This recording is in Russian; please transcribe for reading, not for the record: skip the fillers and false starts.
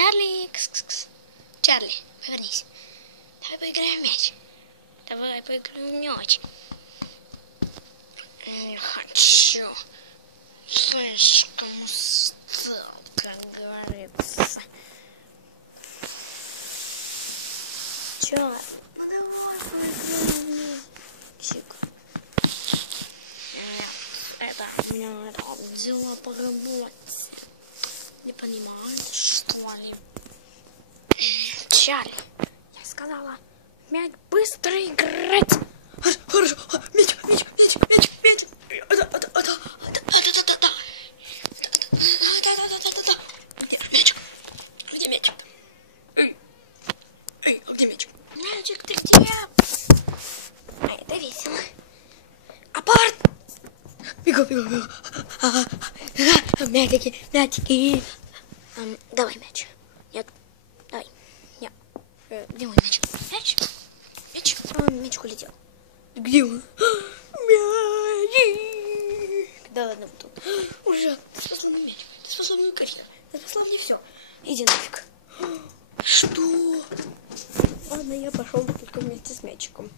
Чарли, кс-кс-кс. Чарли, повернись. Давай поиграем в мяч. Давай поиграем в мяч. Не хочу. Слишком устал, как говорится. Чё? Ну давай поиграем в мячик. Это у меня дела по работе. Не понимаете, что ли? Чарли, я сказала, мяч быстро играть. Хорошо, мяч. Где мяч? Эй, а где мяч? Мячик, ты где? Это весело. Апорт! Бегу. Мячики. Давай мяч. Нет, давай. Нет. Где мой мяч? Мяч? Мячик улетел. Где он? Мячик. Да ладно, вот тут. Уже, ты спасла мне мяч. Ты спасла мне карьеру. Ты спасла мне все. Иди нафиг. Что? Ладно, я пошел только вместе с мячиком.